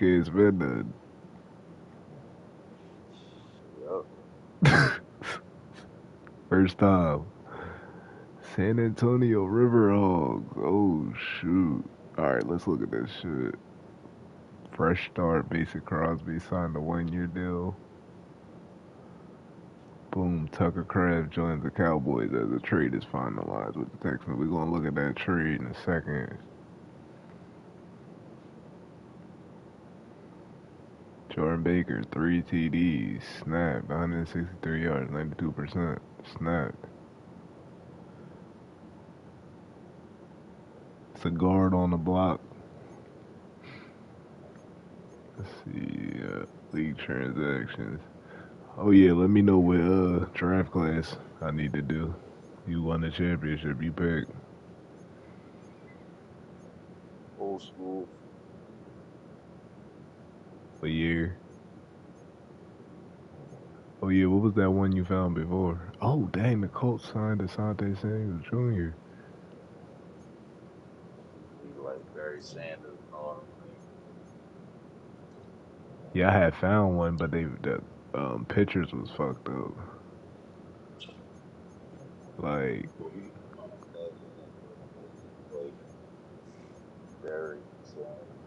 can't spend Yep. none. First time. San Antonio River Hogs. Oh shoot. Alright, let's look at this shit. Fresh start, Basic Crosby signed a 1 year deal. Boom, Tucker Craft joins the Cowboys as the trade is finalized with the Texans. We're gonna look at that trade in a second. Jordan Baker, 3 TDs, snapped, 163 yards, 92%, snapped. It's a guard on the block. Let's see, league transactions. Oh yeah, let me know what draft class I need to do. You won the championship, you picked. Old school. What year? Oh yeah, what was that one you found before? Oh dang, the Colts signed Asante Samuel Jr. He like Barry Sanders and all them things. Yeah, I had found one, but the pictures was fucked up. Like, Well, he that like Barry Sanders.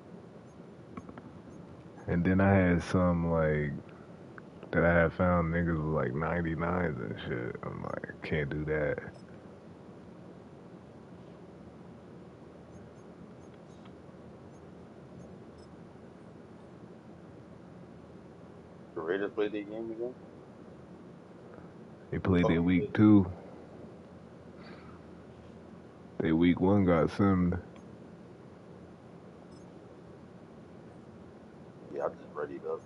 and then I had some like that I had found niggas was like 99s and shit. I'm like, can't do that. The Raiders played their game again. They played Oh, their week 2. They week 1 got simmed. yeah, I just ready up.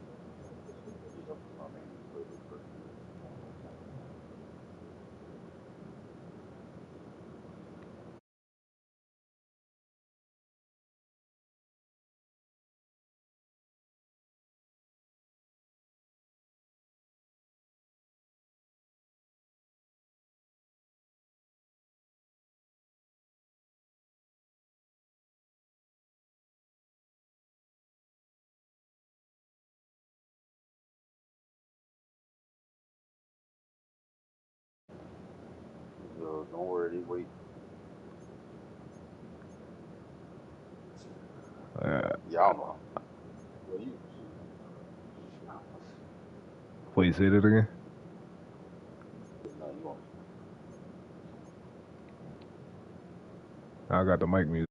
Just ready up for my man to play his first game. So don't worry, they wait. Uh, Yeah, I don't know. Well, you Wait, say that again? no, you won't. I got the mic music.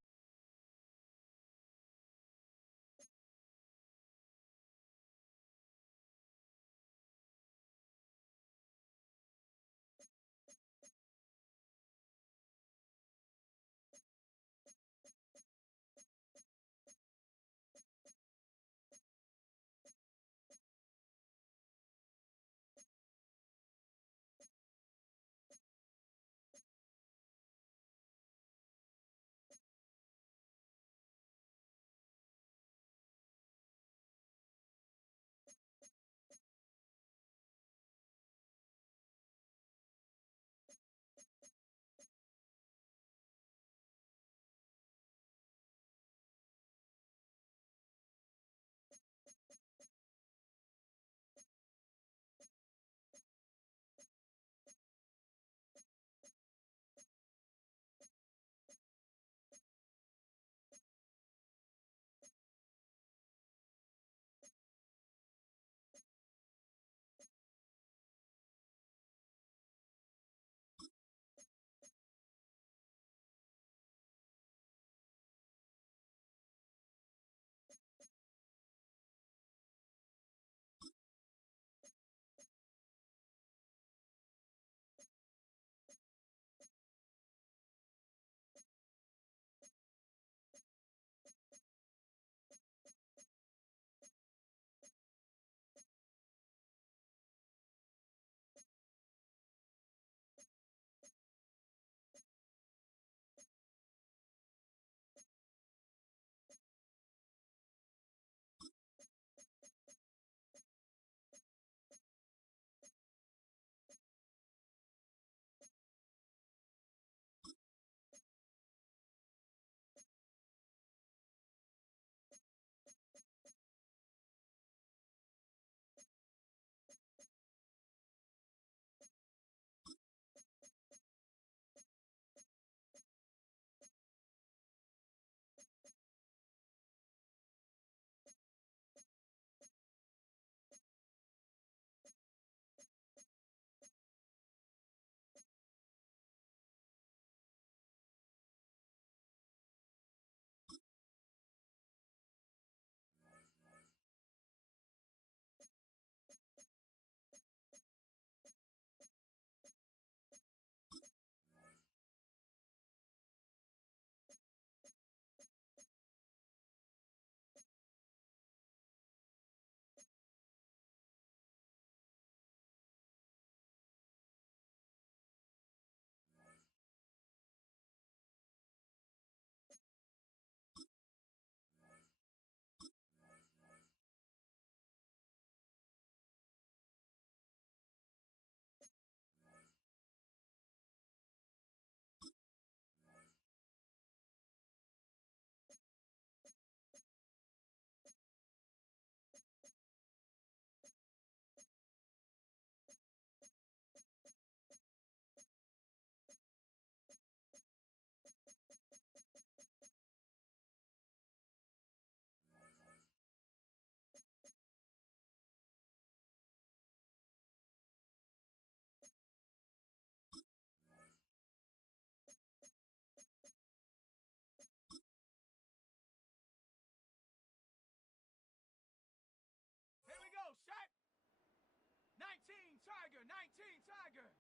Tiger, 19, Tiger.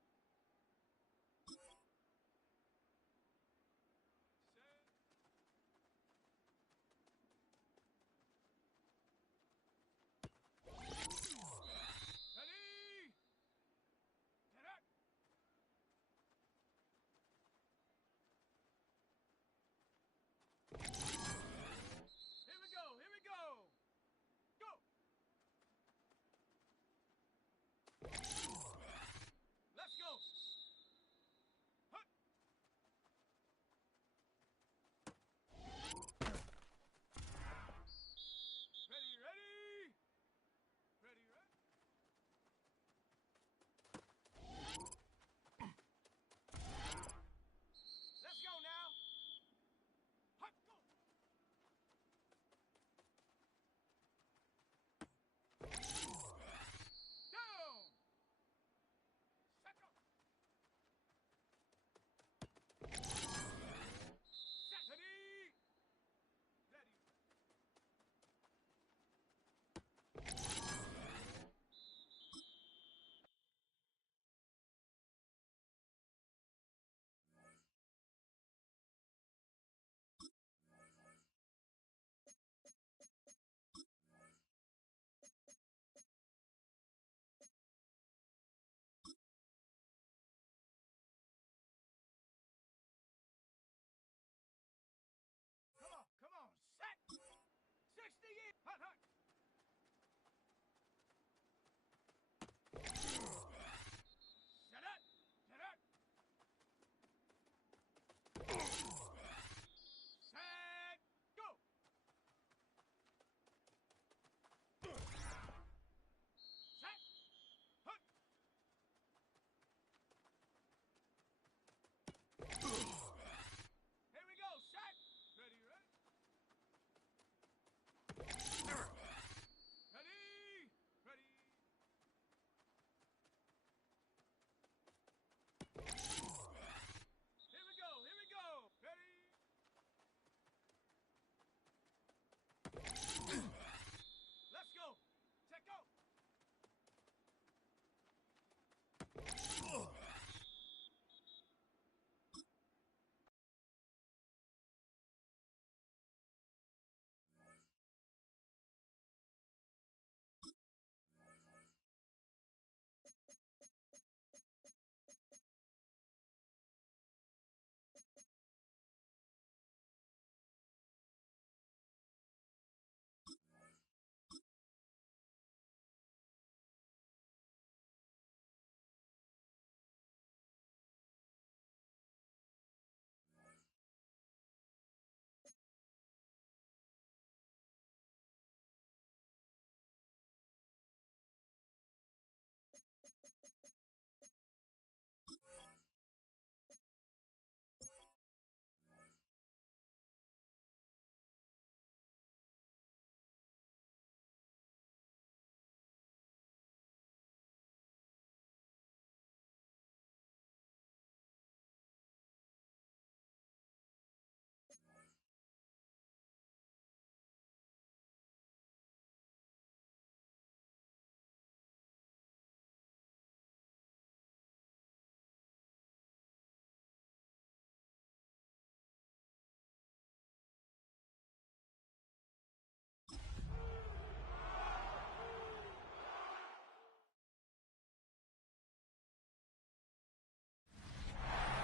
Set. Ready. Get up. Here we go, here we go. Go. Let's go. Hut. Ready, ready. Ready, ready. Let's go now. Hut, go. Down. Set go. Set. Ready. Ready. Come on, set! 60 years! Hut, hut! Set it! Set it! Set! Go! Set! Hut! Here we go, set! Ready, ready? Ready! Ready! Here we go! Here we go! Ready! Let's go! Check go!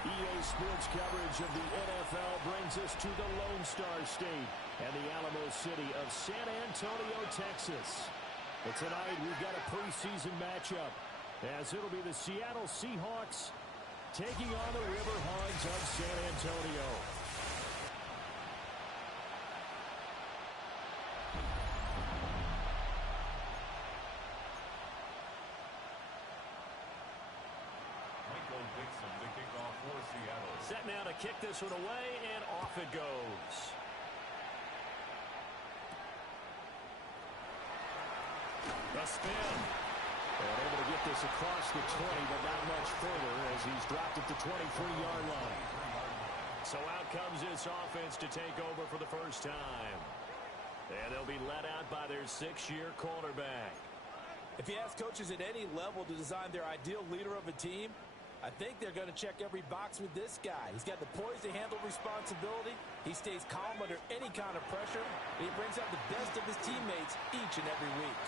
EA Sports coverage of the NFL brings us to the Lone Star State and the Alamo City of San Antonio, Texas. But tonight we've got a preseason matchup as it'll be the Seattle Seahawks taking on the River Hogs of San Antonio. The kickoff for Seattle. Set now to kick this one away, and off it goes. The spin. And able to get this across the 20, but not much further as he's dropped at the 23-yard line. So out comes this offense to take over for the first time. And they'll be let out by their 6-year quarterback. If you ask coaches at any level to design their ideal leader of a team, I think they're going to check every box with this guy. He's got the poise to handle responsibility. He stays calm under any kind of pressure. And he brings out the best of his teammates each and every week.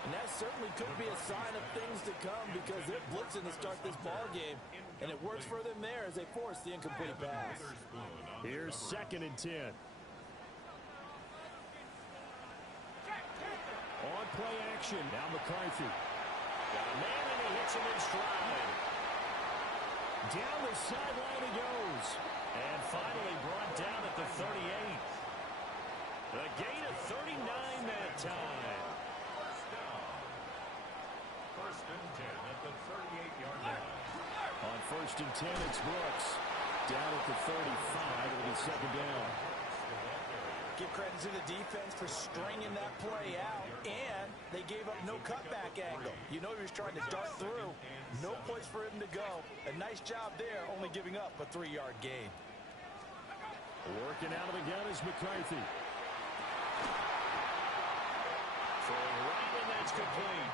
And that certainly could be a sign of things to come because they're blitzing to start this ball game. And it works for them there as they force the incomplete pass. Here's 2nd and 10. On play action. Now McCarthy. Got a man and he hits him in stride. Down the sideline he goes. And finally brought down at the 38. A gain of 39 that time. First and 10 at the 38-yard line. On 1st and 10, it's Brooks. Down at the 35. It'll be 2nd down. Give credit to the defense for stringing that play out, and they gave up no cutback angle. You know he was trying to dart through. No place for him to go. A nice job there, only giving up a 3-yard gain. Working out of the gun is McCarthy. Throwing right, and that's complete.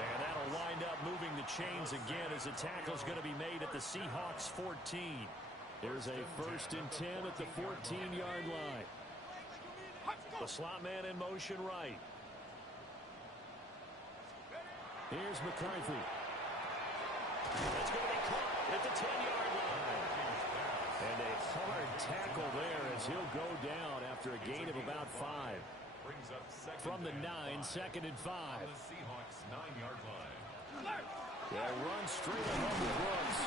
And that'll wind up moving the chains again as the tackle's going to be made at the Seahawks 14. There's a 1st and 10 at the 14-yard line. The slot man in motion right. Here's McCarthy. That's going to be caught at the 10-yard line. And a hard tackle there as he'll go down after a gain of about 5. From the 9, 2nd and 5. The Seahawks 9-yard line. They'll run straight ahead with Brooks.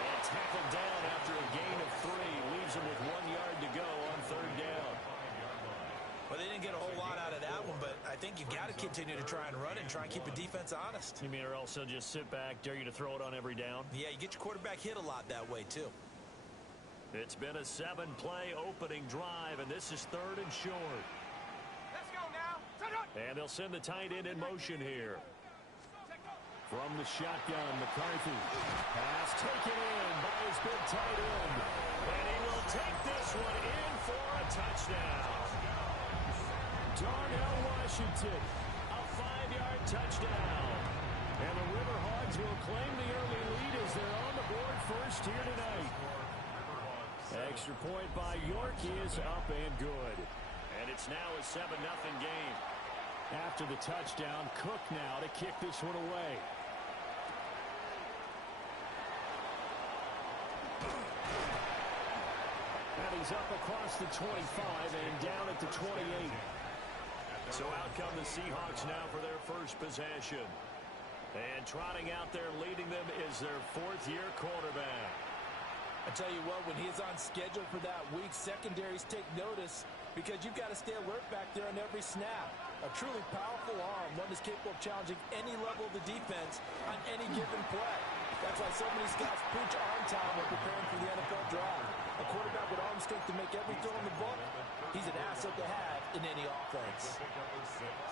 And tackled down after a gain of 3. Leaves him with 1 yard to go on 3rd down. Well, they didn't get a whole lot out of that one, but I think you've got to continue to try and run and try and keep the defense honest. You mean or else they'll just sit back, dare you to throw it on every down? Yeah, you get your quarterback hit a lot that way, too. It's been a 7-play opening drive, and this is 3rd and short. Let's go now. And they'll send the tight end in motion here. From the shotgun, McCarthy. Pass taken in by his big tight end. And he will take this one in for a touchdown. Darnell Washington, a 5-yard touchdown. And the River Hogs will claim the early lead as they're on the board first here tonight. Extra point by York is up and good. And it's now a 7-0 game. After the touchdown, Cook now to kick this one away. And he's up across the 25 and down at the 28. So out come the Seahawks now for their first possession. And trotting out there leading them is their 4th-year quarterback. I tell you what, when he's on schedule for that week, secondaries take notice because you've got to stay alert back there on every snap. A truly powerful arm, one that's capable of challenging any level of the defense on any given play. That's why so many scouts preach arm time when preparing for the NFL draft. A quarterback with arm strength to make every throw in the book, he's an asset to have in any offense.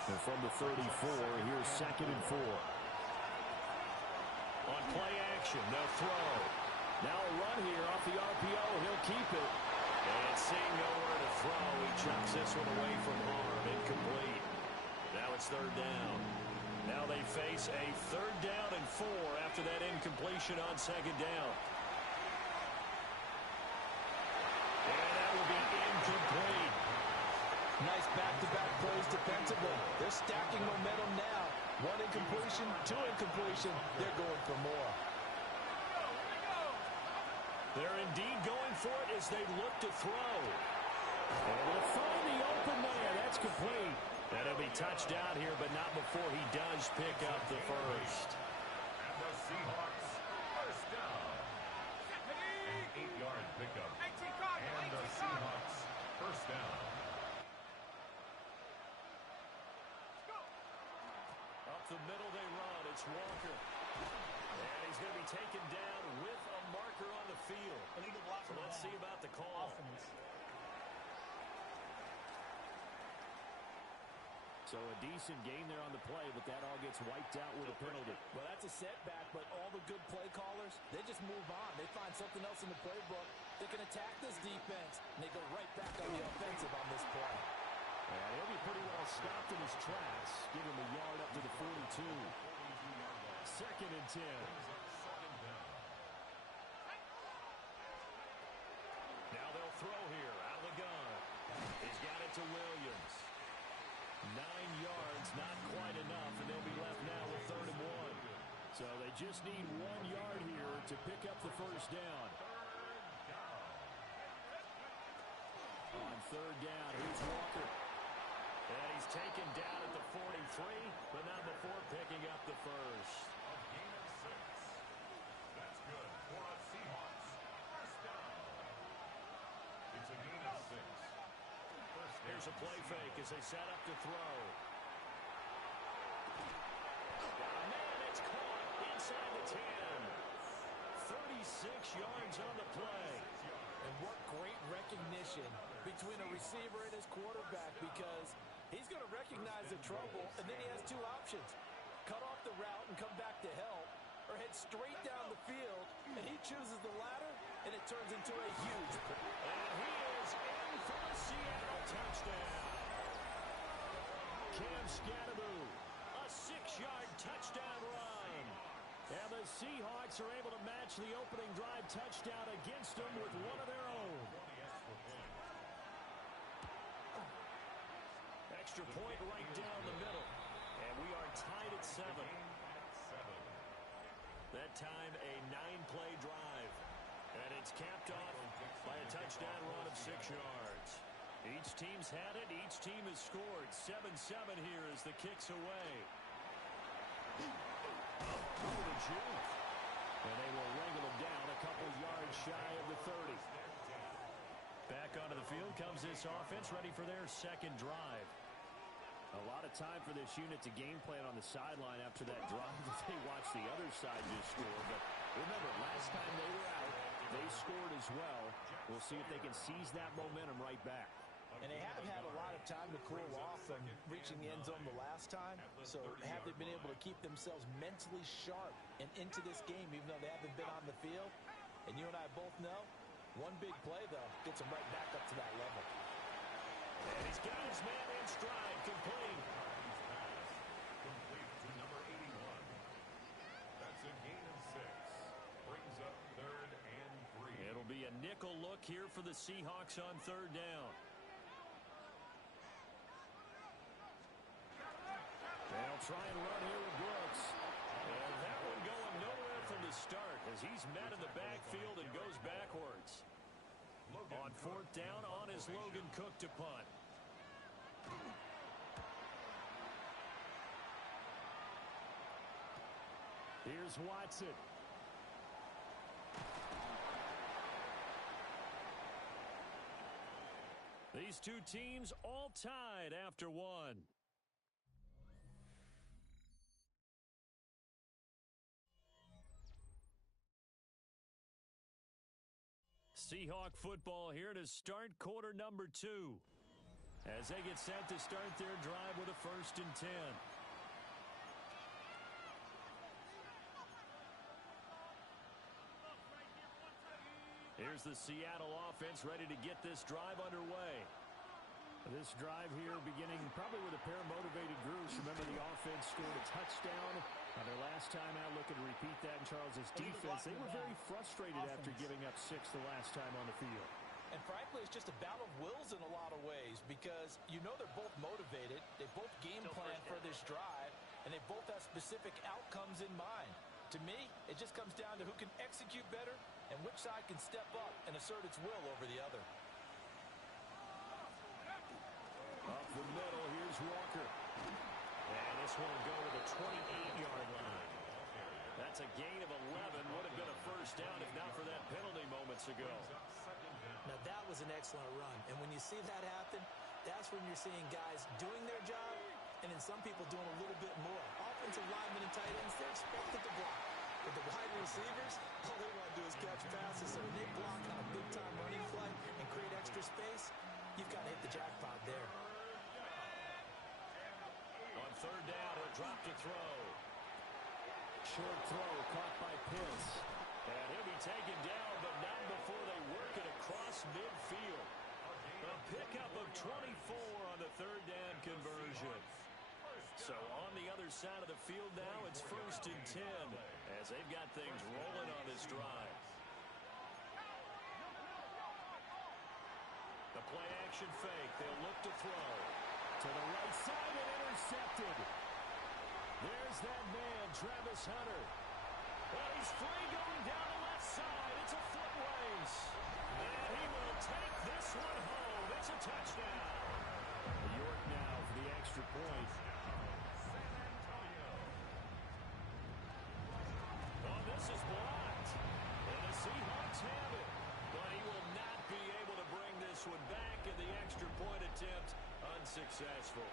And from the 34, here's 2nd and 4. On play action, they'll throw. Now a run here off the RPO. He'll keep it. And seeing nowhere to throw, he chucks this one away from harm. Incomplete. Now it's 3rd down. Now they face a 3rd down and 4 after that incompletion on 2nd down. And that will be incomplete. Nice back-to-back plays defensively. They're stacking momentum now. 1 incompletion, 2 incompletion. They're going for more. They're indeed going for it as they look to throw. And they'll find the open man. That's complete. And he'll be touched out here, but not before he does pick up the first. And the Seahawks, first down. An 8-yard pickup. And the Seahawks, first down. Up the middle they run. It's Walker. And he's going to be taken down with a marker on the field. So let's see about the call. So a decent gain there on the play, but that all gets wiped out with a penalty. Well, that's a setback, but all the good play callers, they just move on. They find something else in the playbook. They can attack this defense, and they go right back on the offensive on this play. And he'll be pretty well stopped in his tracks, giving him a yard up to the 42. 2nd and 10. Now they'll throw here out of the gun. He's got it to Williams. 9 yards, not quite enough, and they'll be left now with 3rd and 1. So they just need 1 yard here to pick up the first down. On 3rd down, here's Walker. And he's taken down at the 43, but not before picking up the first. A gain of 6. That's good for a Seahawks first down. It's a gain of 6. First down. Here's a play fake as they set up to throw. Man, it's caught inside the 10. 36 yards on the play. And what great recognition between a receiver and his quarterback, because he's going to recognize the trouble, and then he has 2 options. Cut off the route and come back to help, or head straight down the field, and he chooses the latter, and it turns into a huge play. And he is in for the Seattle touchdown. Cam Scatteroo, a 6-yard touchdown run. And the Seahawks are able to match the opening drive touchdown against them with one of their own. Extra point right down the middle. And we are tied at 7. That time a 9-play drive. And it's capped off by a touchdown run of 6 yards. Each team's had it. Each team has scored. 7-7 here as the kick's away. Over the juke. And they will wrangle him down a couple yards shy of the 30. Back onto the field comes this offense, ready for their 2nd drive. A lot of time for this unit to game plan on the sideline after that drive that they watched the other side just score. But remember, last time they were out, they scored as well. We'll see if they can seize that momentum right back. And they have had a lot of time to cool off from reaching the end zone the last time. So have they been able to keep themselves mentally sharp and into this game, even though they haven't been on the field? And you and I both know, one big play, though, gets them right back up to that level. And he's got his man in stride, complete. Complete to number 81. That's a gain of 6. Brings up 3rd and 3. It'll be a nickel look here for the Seahawks on 3rd down. They'll try and run here with Brooks. And that one going nowhere from the start as he's met in the backfield and goes backwards. On 4th down, on is Logan Cook to punt. Here's Watson. These 2 teams all tied after 1. Seahawk football here to start quarter number 2. As they get set to start their drive with a 1st and 10. Here's the Seattle offense ready to get this drive underway. This drive here beginning probably with a pair of motivated groups. Remember, the offense scored a touchdown on their last time out. Looking to repeat that in Charles's defense. They were very frustrated after giving up 6 the last time on the field. And frankly, it's just a battle of wills in a lot of ways, because you know they're both motivated. They both game plan for this drive, and they both have specific outcomes in mind. To me, it just comes down to who can execute better and which side can step up and assert its will over the other. Up the middle, here's Walker. And this one will go to the 28-yard line. That's a gain of 11. Would have been a first down if not for that penalty moments ago. Now, that was an excellent run. And when you see that happen, that's when you're seeing guys doing their job and then some people doing a little bit more. Offensive linemen and tight ends, they're expected to block. But the wide receivers, all they want to do is catch passes. So when they block on a big-time running play and create extra space, you've got to hit the jackpot there. On 3rd down, he'll drop to throw. Short throw caught by Pitts. And he'll be taken down, but not before they work it across midfield. A pickup of 24 on the 3rd down conversion. side of the field now. It's 1st and 10 as they've got things rolling on this drive. The play action fake. They'll look to throw. To the right side and intercepted. There's that man, Travis Hunter. Well, he's free going down the left side. It's a foot race. And he will take this one home. It's a touchdown. York now for the extra point. Oh, this is blocked. And the Seahawks have it. But he will not be able to bring this one back, and the extra point attempt unsuccessful.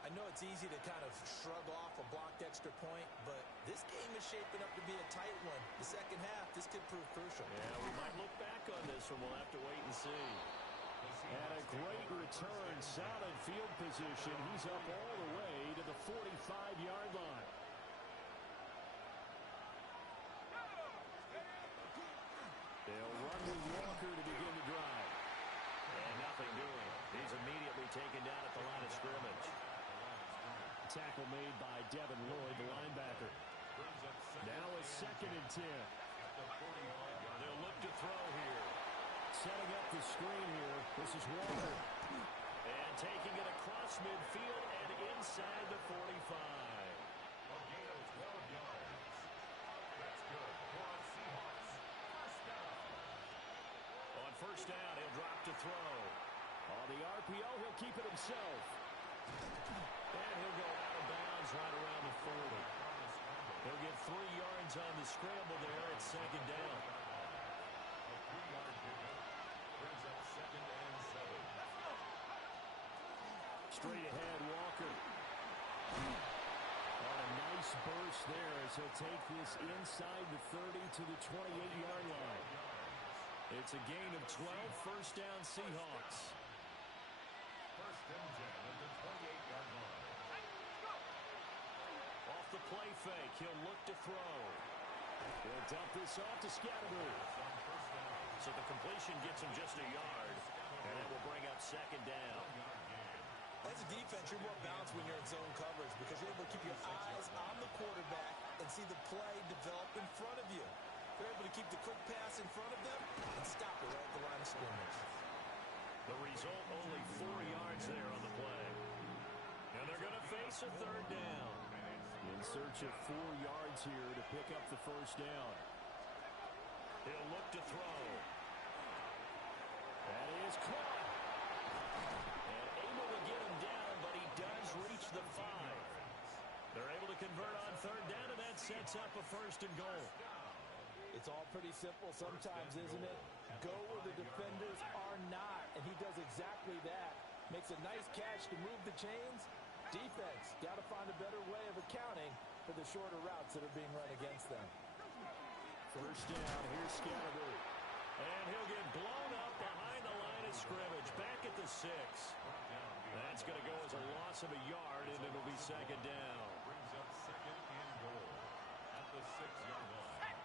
I know it's easy to kind of shrug off a blocked extra point, but this game is shaping up to be a tight one. The second half, this could prove crucial. Yeah, we might look back on this one. We'll have to wait and see. And a great return, solid field position. He's up all the way to the 45-yard line. They'll run with Walker to begin the drive. And nothing doing. He's immediately taken down at the line of scrimmage. Tackle made by Devin Lloyd, the linebacker. Now a 2nd and 10. They'll look to throw here. Setting up the screen here. This is Walker. And taking it across midfield and inside the 45. A gain of 12 yards. That's good for our Seahawks. First down. On first down, he'll drop to throw. On the RPO, he'll keep it himself. And he'll go out of bounds right around the 40. He'll get 3 yards on the scramble there at 2nd down. A 3-yard pickup brings up 2nd and 7. Straight ahead, Walker. On a nice burst there as he'll take this inside the 30 to the 28-yard line. It's a gain of 12, first down Seahawks. 1st and 10 at the 28-yard line. Off the play fake, he'll look to throw. He'll dump this off to Scatterbury. So the completion gets him just a yard, and it will bring up 2nd down. As a defense, you're more balanced when you're in zone coverage because you're able to keep your eyes on the quarterback and see the play develop in front of you. They're able to keep the quick pass in front of them and stop it right at the line of scrimmage. The result, only 4 yards there on the play. And they're going to face a 3rd down. In search of 4 yards here to pick up the first down. He'll look to throw. That is caught. And able to get him down, but he does reach the 5. They're able to convert on 3rd down, and that sets up a 1st and goal. It's all pretty simple sometimes, isn't it? Go where the defenders are not, and he does exactly that. Makes a nice catch to move the chains. Defense, got to find a better way of accounting for the shorter routes that are being run against them. First down, here's Scatterbury. And he'll get blown up behind the line of scrimmage, back at the 6. That's going to go as a loss of a yard, and it'll be 2nd down. Brings up 2nd and goal at the 6-yard line.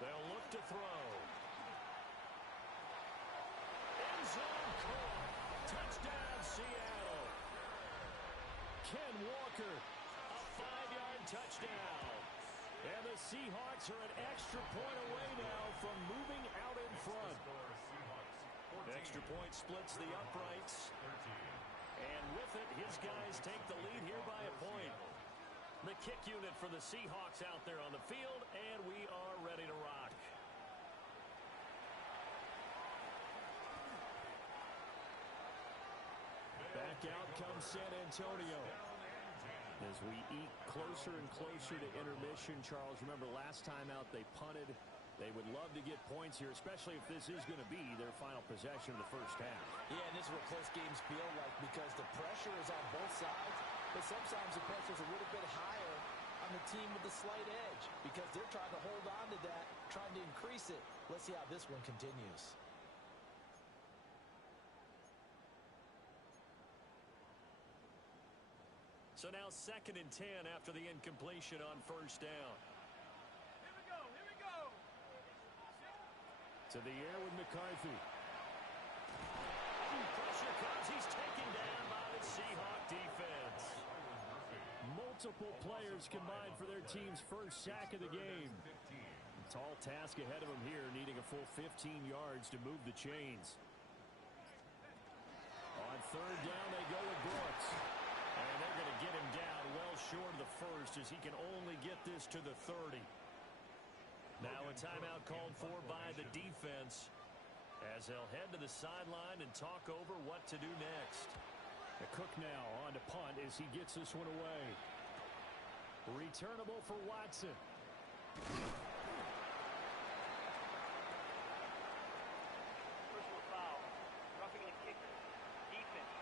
They'll look to throw. End zone caught. Touchdown, Seattle. Ken Walker, a 5-yard touchdown. And the Seahawks are an extra point away now from moving out in front. Extra point splits the uprights. And with it, his guys take the lead here by a point. The kick unit for the Seahawks out there on the field, and we are ready to rock. Back out comes San Antonio. As we eat closer and closer to intermission, Charles, remember last time out they punted. They would love to get points here, especially if this is going to be their final possession of the first half. Yeah, and this is what close games feel like because the pressure is on both sides, but sometimes the pressure is a little bit higher on the team with the slight edge because they're trying to hold on to that, trying to increase it. Let's see how this one continues. So now 2nd and 10 after the incompletion on first down. Here we go. Here we go. To the air with McCarthy. Pressure comes. He's taken down. Seahawk defense. Multiple players combined for their team's first sack of the game. Tall task ahead of them here, needing a full 15 yards to move the chains. On third down, they go with Brooks. And they're going to get him down well short of the first, as he can only get this to the 30. Now a timeout called for by the defense, as they'll head to the sideline and talk over what to do next. The Cook now on to punt as he gets this one away. Returnable for Watson. Personal foul. Roughing the kicker. Defense.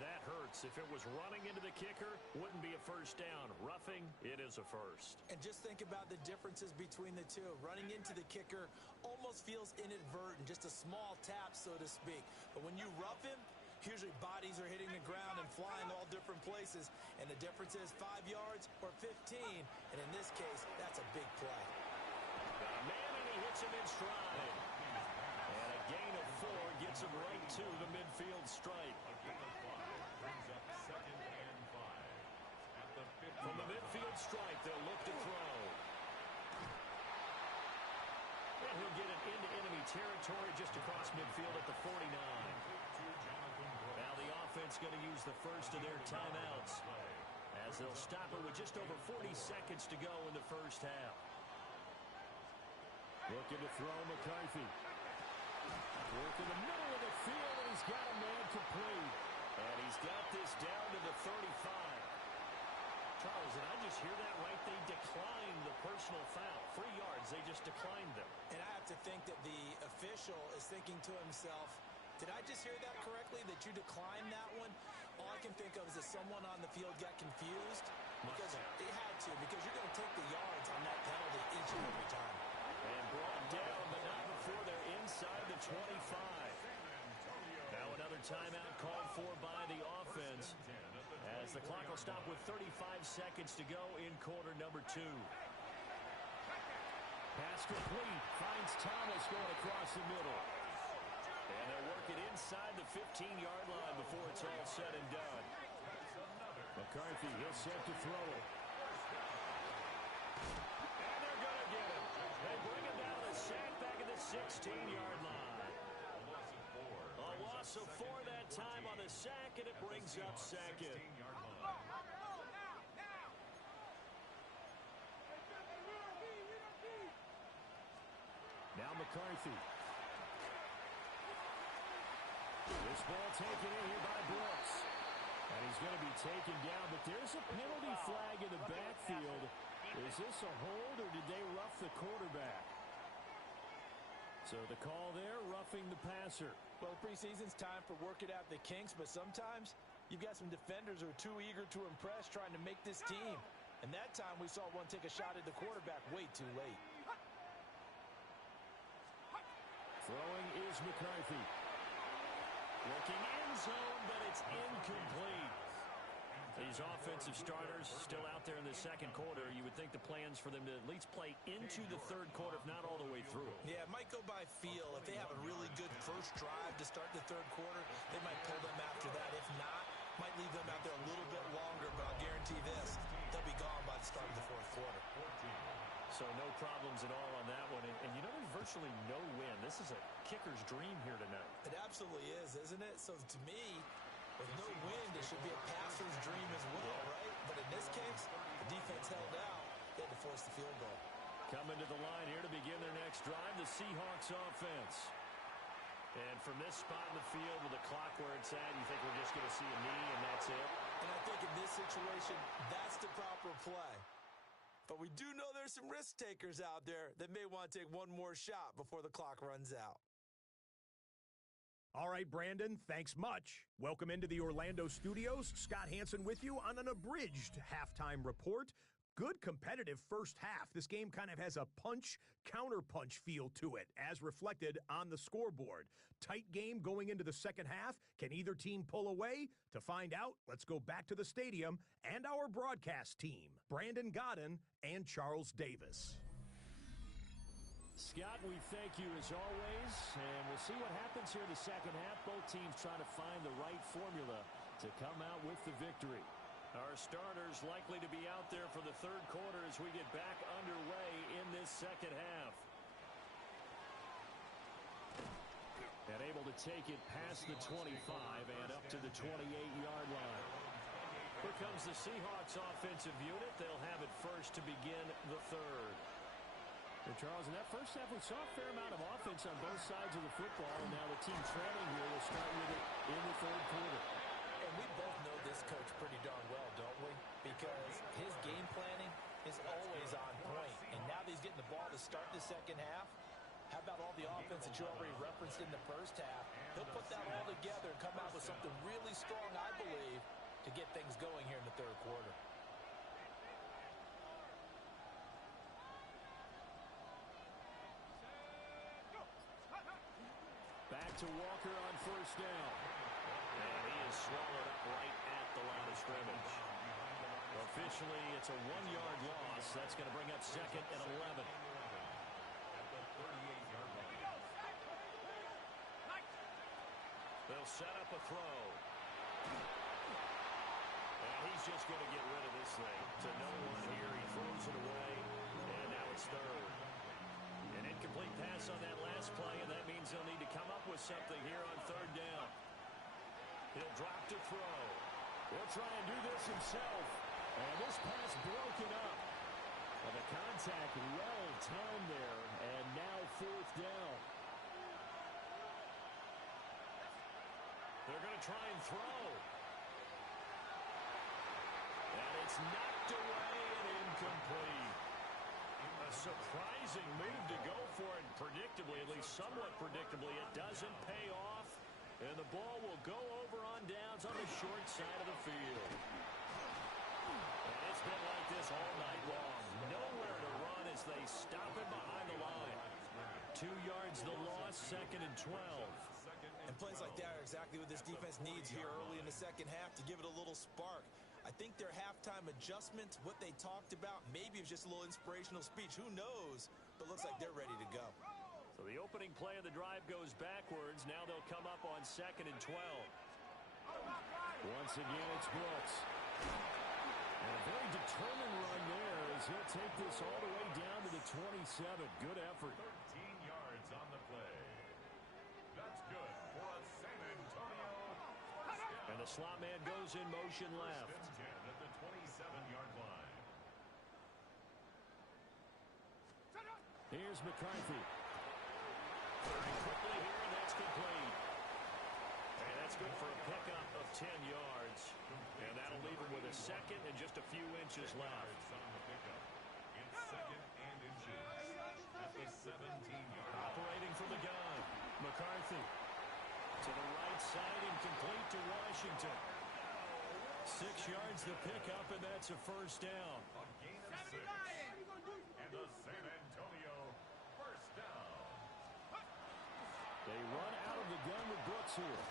That hurts. If it was running into the kicker, wouldn't be a first down. Roughing, it is a first. And just think about the differences between the two. Running into the kicker almost feels inadvertent, just a small tap, so to speak. But when you rough him, usually bodies are hitting the ground and flying all different places. And the difference is 5 yards or 15. And in this case, that's a big play. Got a man, and he hits him in stride. And a gain of 4 gets him right to the midfield stripe. Brings up 2nd and 5. At the 50. From the midfield stripe, they'll look to throw. And he'll get it into enemy territory just across midfield at the 49. Now the offense going to use the first of their timeouts, as they'll stop it with just over 40 seconds to go in the first half. Looking to throw McCarthy. Work in the middle of the field, and he's got a man complete. And he's got this down to the 35. Charles, did I just hear that right? They declined the personal foul. 3 yards, they just declined them. And I have to think that the official is thinking to himself, did I just hear that correctly, that you declined that one? All I can think of is that someone on the field got confused. Because it had to, because you're going to take the yards on that penalty each and every time. And brought down, but not before they're inside the 25. Now another timeout called for by the offense, as the clock will stop with 35 seconds to go in quarter number 2. Pass complete. Finds Thomas going across the middle. And they'll work it inside the 15-yard line before it's all said and done. McCarthy, he'll set to throw it. And they're going to get him. They bring him down a sack back at the 16-yard line. A loss of 4 that time on the sack, and it brings up second. Now McCarthy. This ball taken in here by Brooks. And he's going to be taken down, but there's a penalty flag in the backfield. Is this a hold, or did they rough the quarterback? So the call there, roughing the passer. Well, preseason's time for working out the kinks, but sometimes you've got some defenders who are too eager to impress, trying to make this team. And that time we saw one take a shot at the quarterback way too late. Throwing is McCarthy. Looking end zone, but it's incomplete. These offensive starters still out there in the second quarter. You would think the plans for them to at least play into the third quarter, if not all the way through. Yeah, it might go by feel. If they have a really good first drive to start the third quarter, they might pull them after that. If not, might leave them out there a little bit longer, but I'll guarantee this, they'll be gone by the start of the fourth quarter. So no problems at all on that one. And you know, there's virtually no win. This is a kicker's dream here tonight. It absolutely is, isn't it? So to me, with no win, it should be a passer's dream as well, right? But in this case, the defense held out. They had to force the field goal. Coming to the line here to begin their next drive, the Seahawks offense. And from this spot in the field with the clock where it's at, you think we're just going to see a knee and that's it? And I think in this situation, that's the proper play. But we do know there's some risk takers out there that may want to take one more shot before the clock runs out. All right, Brandon, thanks much. Welcome into the Orlando studios. Scott Hansen with you on an abridged halftime report. Good competitive first half. This game kind of has a punch-counterpunch feel to it, as reflected on the scoreboard. Tight game going into the second half. Can either team pull away? To find out, let's go back to the stadium and our broadcast team, Brandon Godden and Charles Davis. Scott, we thank you as always, and we'll see what happens here in the second half. Both teams trying to find the right formula to come out with the victory. Our starters likely to be out there for the third quarter as we get back underway in this second half. And able to take it past the 25 and up to the 28-yard line. Here comes the Seahawks offensive unit. They'll have it first to begin the third. And Charles, in that first half, we saw a fair amount of offense on both sides of the football, and now the team trailing here will start with it in the third quarter. And we both know this coach pretty darn well, don't we? Because his game planning is always on point. And now that he's getting the ball to start the second half, how about all the offense that you already referenced in the first half? He'll put that all together and come out with something really strong, I believe, to get things going here in the third quarter. Back to Walker on first down. And he is swallowed up right at the line of scrimmage. Officially, it's a 1-yard loss. That's going to bring up second and 11. They'll set up a throw. And he's just going to get rid of this thing. To no one here. He throws it away. And now it's third. An incomplete pass on that last play, and that means they'll need to come up with something here on third down. He'll drop to throw. He'll try and do this himself. And this pass broken up. Well, the contact well timed there, and now fourth down. They're going to try and throw. And it's knocked away and incomplete. A surprising move to go for it, predictably, at least somewhat predictably. It doesn't pay off, and the ball will go over on downs on the short side of the field. And it's been like this all night long. Nowhere to run as they stop him behind the line. 2 yards the loss, second and 12. And plays like that are exactly what this defense needs here early in the second half to give it a little spark. I think their halftime adjustment, what they talked about, maybe it was just a little inspirational speech. Who knows? But looks like they're ready to go. So the opening play of the drive goes backwards. Now they'll come up on second and 12. Once again, it's Brooks. And a very determined run there as he'll take this all the way down to the 27. Good effort. 13 yards on the play. That's good for a San Antonio. And the slot man goes in motion left. First and 10 at the 27-yard line. Here's McCarthy. Very quickly here, and that's complete. And that's good for a pickup of 10 yards. And that'll leave him with a second and just a few inches left. On the pickup. It's second and inches at the 17-yard line. Operating from the gun. McCarthy. To the right side and complete to Washington. 6 yards the pickup, and that's a first down. A gain of 6. And the San Antonio first down. They run out of the gun with Brooks here.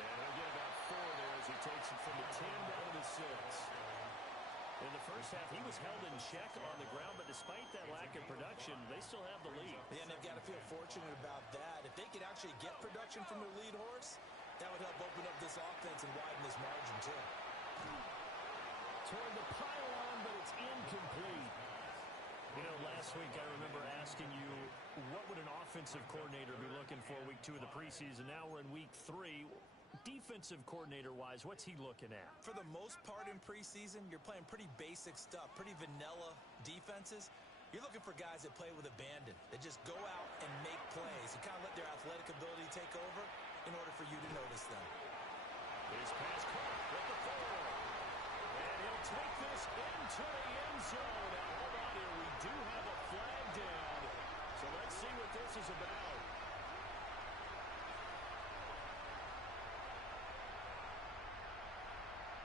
And he'll get about 4 there as he takes it from the 10 down to the 6. In the first half, he was held in check on the ground, but despite that lack of production, they still have the lead. Yeah, and they've got to feel fortunate about that. If they could actually get production from their lead horse, that would help open up this offense and widen this margin, too. Toward the pylon, but it's incomplete. You know, last week I remember asking you, what would an offensive coordinator be looking for week 2 of the preseason? Now we're in week 3. Defensive coordinator-wise, what's he looking at? For the most part in preseason, you're playing pretty basic stuff, pretty vanilla defenses. You're looking for guys that play with abandon, that just go out and make plays and kind of let their athletic ability take over in order for you to notice them. His pass caught with the 4. And he'll take this into the end zone. Now, hold on here. We do have a flag down. So let's see what this is about.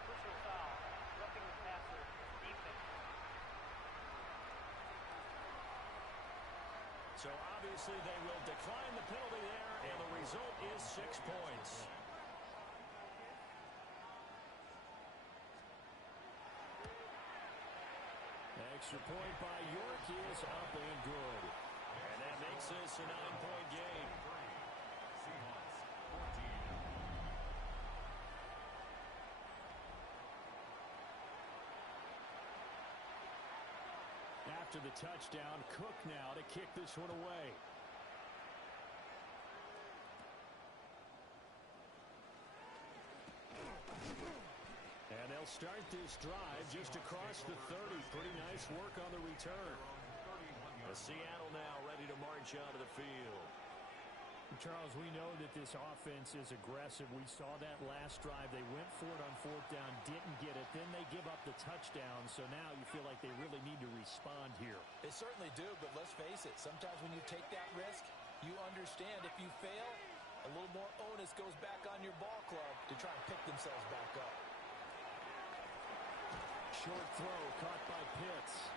Personal foul. Roughing the passer. Defense. So obviously they will decline the penalty there, and the result is 6 points. Extra point by York is up and good. makes this a 9-point game. Seahawks 14. After the touchdown, Cook now to kick this one away. And they'll start this drive just across the 30. Pretty nice work on the return. The Seattle now ready to march out of the field. Charles, we know that this offense is aggressive. We saw that last drive. They went for it on fourth down, didn't get it. Then they give up the touchdown. So now you feel like they really need to respond here. They certainly do, but let's face it. Sometimes when you take that risk, you understand if you fail, a little more onus goes back on your ball club to try and pick themselves back up. Short throw caught by Pitts.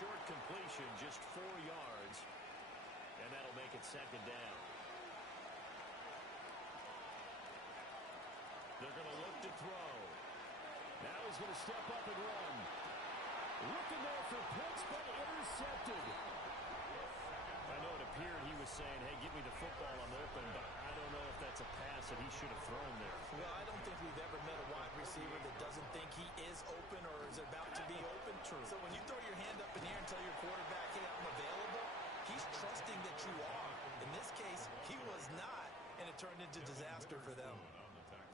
Short completion, just 4 yards. And that'll make it second down. They're going to look to throw. Now he's going to step up and run. Looking there for Pitts, but intercepted. I know it appeared he was saying, hey, give me the football, I'm open, but I don't know if that's a pass that he should have thrown there. Well, I don't think we've ever met a wide receiver that doesn't think he is open or is about to be open. True. So when you throw your hand up in the air and tell your quarterback, hey, I'm available, he's trusting that you are. In this case, he was not, and it turned into disaster for them.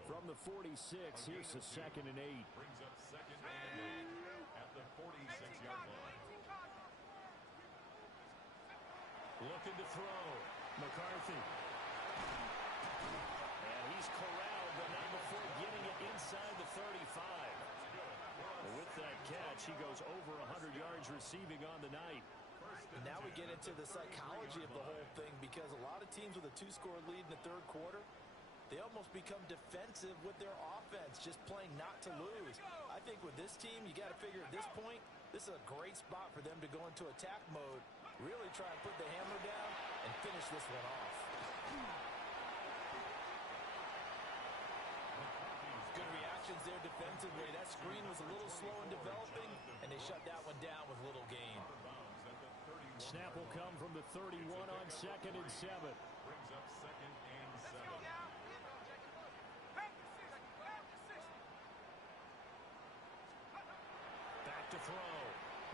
From the 46, here's the 2nd and 8. Brings up 2nd and 8 at the 46-yard line. Looking to throw. McCarthy. And he's corralled, but not before getting it inside the 35. And with that catch, he goes over 100 yards receiving on the night. And now we get into the psychology of the whole thing, because a lot of teams with a 2-score lead in the third quarter, they almost become defensive with their offense, just playing not to lose. I think with this team, you got to figure at this point, this is a great spot for them to go into attack mode, really try and put the hammer down and finish this one off. Good reactions there defensively. That screen was a little slow in developing, and they shut that one down with little gain. Snap will come from the 31 on 2nd and 7. Brings up 2nd and 7. Back to throw.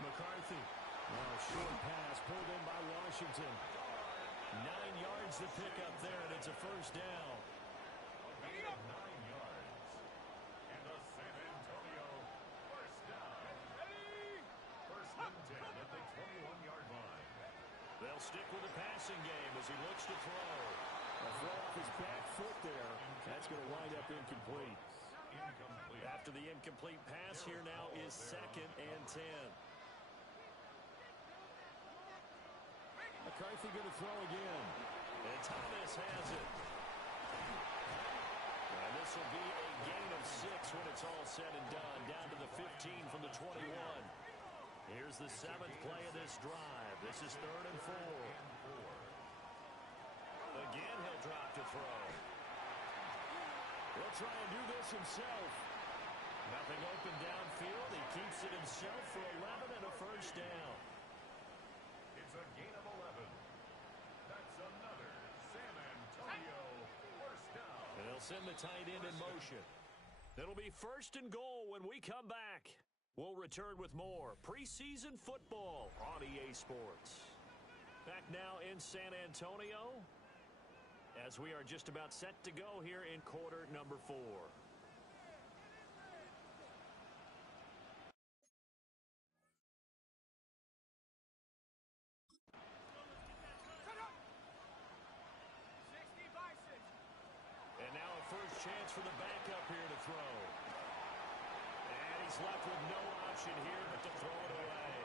McCarthy. Oh, short pass pulled in by Washington. 9 yards to pick up there, and it's a first down. A gain of 9 yards. And a San Antonio first down. First and 10 at the 21-yard line. They'll stick with the passing game as he looks to throw. A throw off his back foot there. That's going to wind up incomplete. Incomplete. After the incomplete pass, here now is 2nd and 10. McCarthy going to throw again. And Thomas has it. And this will be a gain of 6 when it's all said and done. Down to the 15 from the 21. Here's the 7th play of this drive. This is 3rd and 4. Again, he'll drop to throw. He'll try and do this himself. Nothing open downfield. He keeps it himself for 11 and a first down. It's a gain of 11. That's another San Antonio first down. And they'll send the tight end in motion. It'll be 1st and goal when we come back. We'll return with more preseason football on EA Sports. Back now in San Antonio as we are just about set to go here in quarter number 4. And now a first chance for the backup here to throw. And he's left with no option here but to throw it away.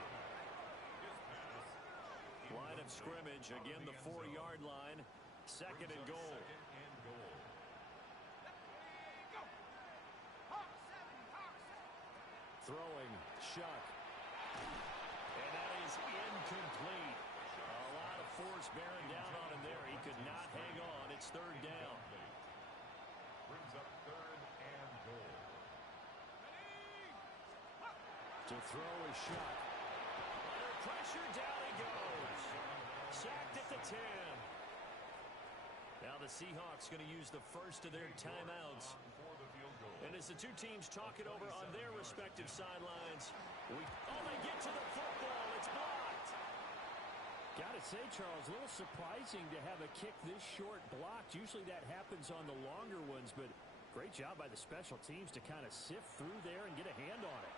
Line of scrimmage, again the 4-yard line. 2nd and goal. Throwing, Shuck. And that is incomplete. A lot of force bearing down on him there. He could not hang on. It's 3rd down. Brings up 3rd and goal. To throw is Shuck. Under pressure, down he goes. Sacked at the 10. Now the Seahawks going to use the first of their timeouts. And as the two teams talk it over on their respective sidelines, they get to the football. It's blocked. Got to say, Charles, a little surprising to have a kick this short blocked. Usually that happens on the longer ones, but great job by the special teams to kind of sift through there and get a hand on it.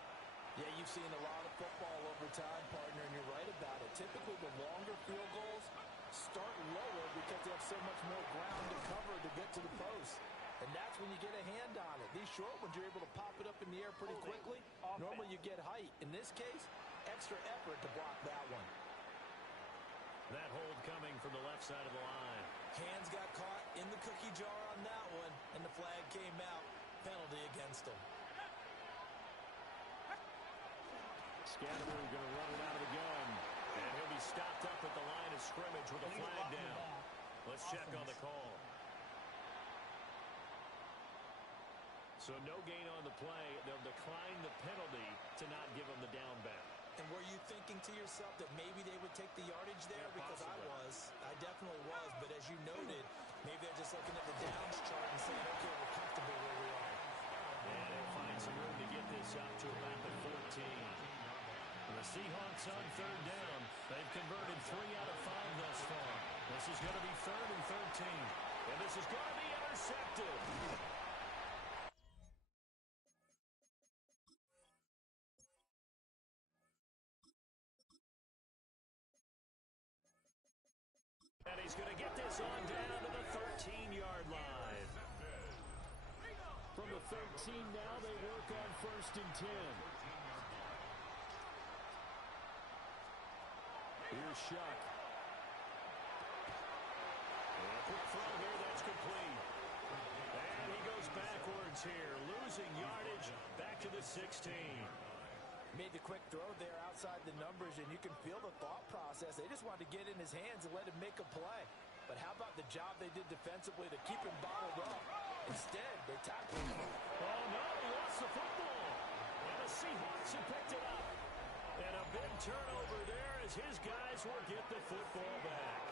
Yeah, you've seen a lot of football over time, partner, and you're right about it. Typically, the longer field goals start lower because they have so much more ground to cover to get to the post. And that's when you get a hand on it. These short ones, you're able to pop it up in the air pretty quickly. Normally, you get height. In this case, extra effort to block that one. That hold coming from the left side of the line. Hands got caught in the cookie jar on that one, and the flag came out. Penalty against him. Scatteroo going to run it out of the gun. And he'll be stopped up at the line of scrimmage with a flag down. Let's check on the call. So no gain on the play. They'll decline the penalty to not give him the down back. And were you thinking to yourself that maybe they would take the yardage there? Yeah, because I definitely was. But as you noted, maybe they're just looking at the downs chart and saying, okay, we're comfortable where we are. And they'll find some room to get this up to about the 14. The Seahawks on third down. They've converted 3 out of 5 thus far. This is going to be 3rd and 13. And this is going to be intercepted. And he's going to get this on down to the 13-yard line. From the 13 now, they work on 1st and 10. Here's Shuck. And a quick throw here, that's complete. And he goes backwards here, losing yardage back to the 16. Made the quick throw there outside the numbers, and you can feel the thought process. They just wanted to get in his hands and let him make a play. But how about the job they did defensively to keep him bottled up? Instead, they tackled him. Oh, no, he lost the football. And the Seahawks have picked it up. And a big turnover there as his guys will get the football back.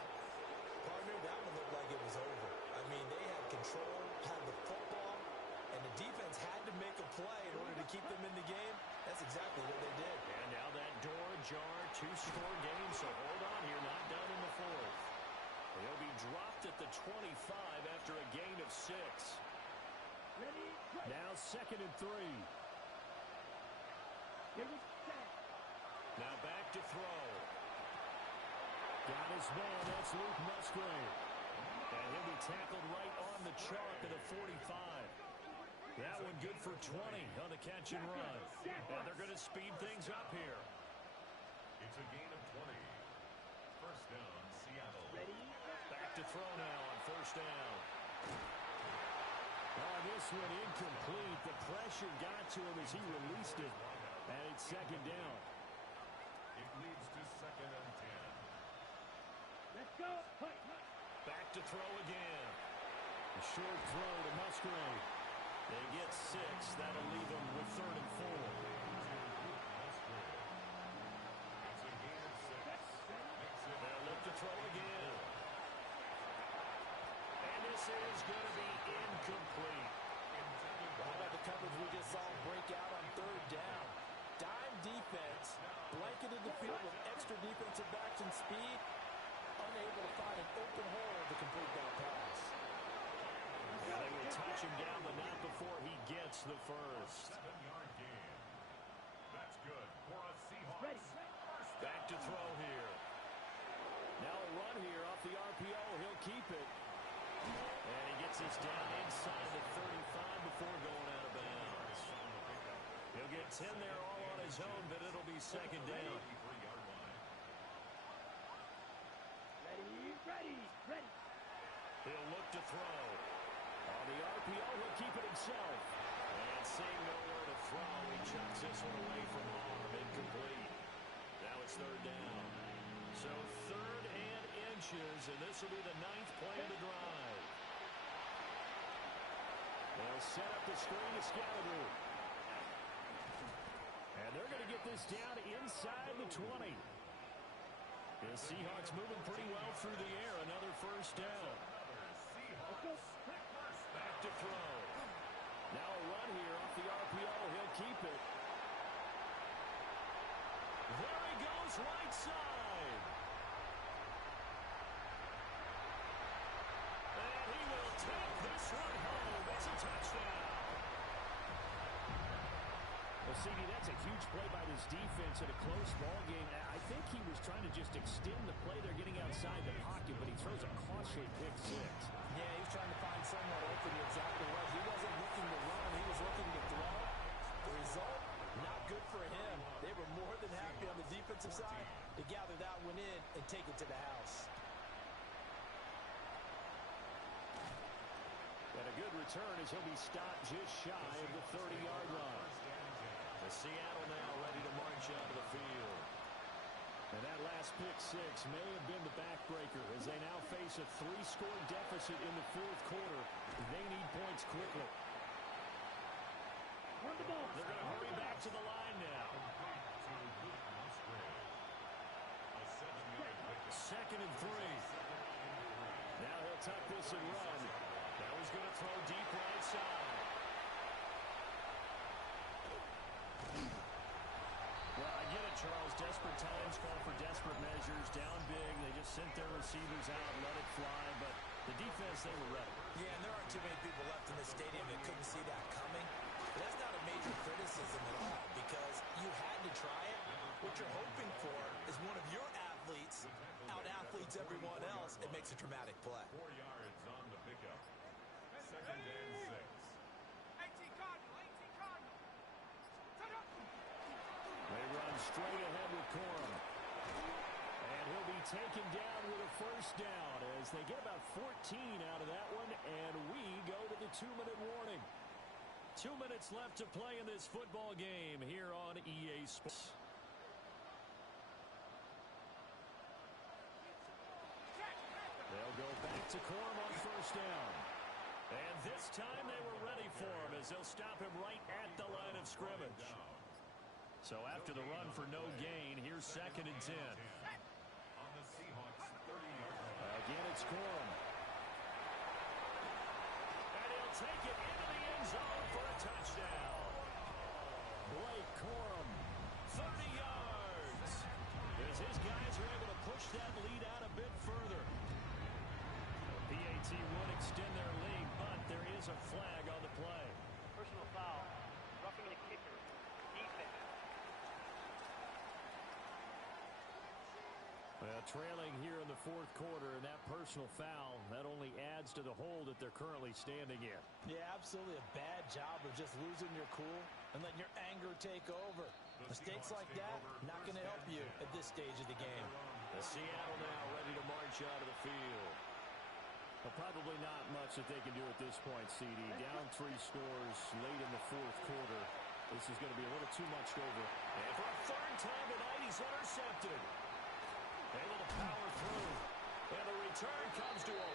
Partner, that one looked like it was over. I mean, they had control, had the football, and the defense had to make a play in order to keep them in the game. That's exactly what they did. And now that door ajar, 2-score game, so hold on here, not done in the 4th. He'll be dropped at the 25 after a gain of 6. Now 2nd and 3. Now back to throw. Got his man, that's Luke Musgrave. And he'll be tackled right on the chalk of the 45. That one good for 20 on the catch and run. And they're going to speed things up here. It's a gain of 20. First down, Seattle. Back to throw now on 1st down. Oh, this one incomplete. The pressure got to him as he released it. And it's 2nd down. It leads to 2nd and 10. Let's go. Back to throw again. A short throw to Musgrave. They get 6. That'll leave them with 3rd and 4. They'll look to throw again. And this is going to be incomplete. How about the coverage we just saw break out on 3rd down? Dime defense, blanketed the field with extra defensive backs and speed, unable to find an open hole to complete that pass. Yeah, they will touch him down, but not before he gets the first. 7-yard gain. That's good for a Seahawks. Back to throw here. Now a run here off the RPO. He'll keep it. And he gets this down inside the 35 before going out of bounds. He'll get 10 there all on his own, but it'll be 2nd down. Ready. He'll look to throw. On the RPO, he'll keep it himself. And seeing nowhere to throw, he chucks this one away from harm. Incomplete. Now it's 3rd down. So 3rd and inches, and this will be the 9th play of the drive. They'll set up the screen to Scatteroo. And they're going to get this down inside the 20. The Seahawks moving pretty well through the air. Another first down. Back to throw. Now a run here off the RPO. He'll keep it. There he goes, right side. And he will take this one home. It's a touchdown. Well, CD, that's a huge play by this defense in a close ball game. I think he was trying to just extend the play. They're getting outside the pocket, but he throws a costly pick six. Yeah, he was trying to find someone open. You're exactly right. He wasn't looking to run. He was looking to throw. The result, not good for him. They were more than happy on the defensive side to gather that one in and take it to the house. And a good return as he'll be stopped just shy of the 30-yard line. The Seattle now ready to march onto the field. And that last pick six may have been the backbreaker as they now face a 3-score deficit in the fourth quarter. They need points quickly. They're going to hurry back to the line now. Second and 3. Now he'll tuck this and run. Now he's going to throw deep right side. Well, I get it, Charles. Desperate times call for desperate measures. Down big. They just sent their receivers out, let it fly. But the defense, they were ready. Yeah, and there aren't too many people left in this stadium that couldn't see that coming. But that's not a major criticism at all because you had to try it. What you're hoping for is one of your athletes out-athletes everyone else and makes a dramatic play. 4 yards on the pickup. Second and 6. 18 Cardinal, 18 Cardinal. Set up. They run straight ahead with Corum. And he'll be taken down with a first down as they get about 14 out of that one, and we go to the 2-minute warning. 2 minutes left to play in this football game here on EA Sports. They'll go back to Corum on first down. And this time they were ready for him as they'll stop him right at the line of scrimmage. So after the run for no gain, here's second and 10. On the Seahawks 30-yard line. Again, it's Corum. And he'll take it into the end zone for a touchdown. Blake Corum, 30 yards. As his guys are able to push that lead out a bit further. PAT would extend their lead, but there is a flag on the play. Personal foul. Roughing the kicker. Defense. Well, trailing here in the fourth quarter, and that personal foul, that only adds to the hole that they're currently standing in. Yeah, absolutely a bad job of just losing your cool and letting your anger take over. Mistakes like that, not going to help you at this stage of the game. The Seattle now ready to march out of the field. But probably not much that they can do at this point, CD. Down 3 scores late in the fourth quarter. This is going to be a little too much over. And for a third time tonight, he's intercepted. Able to power through. And the return comes to a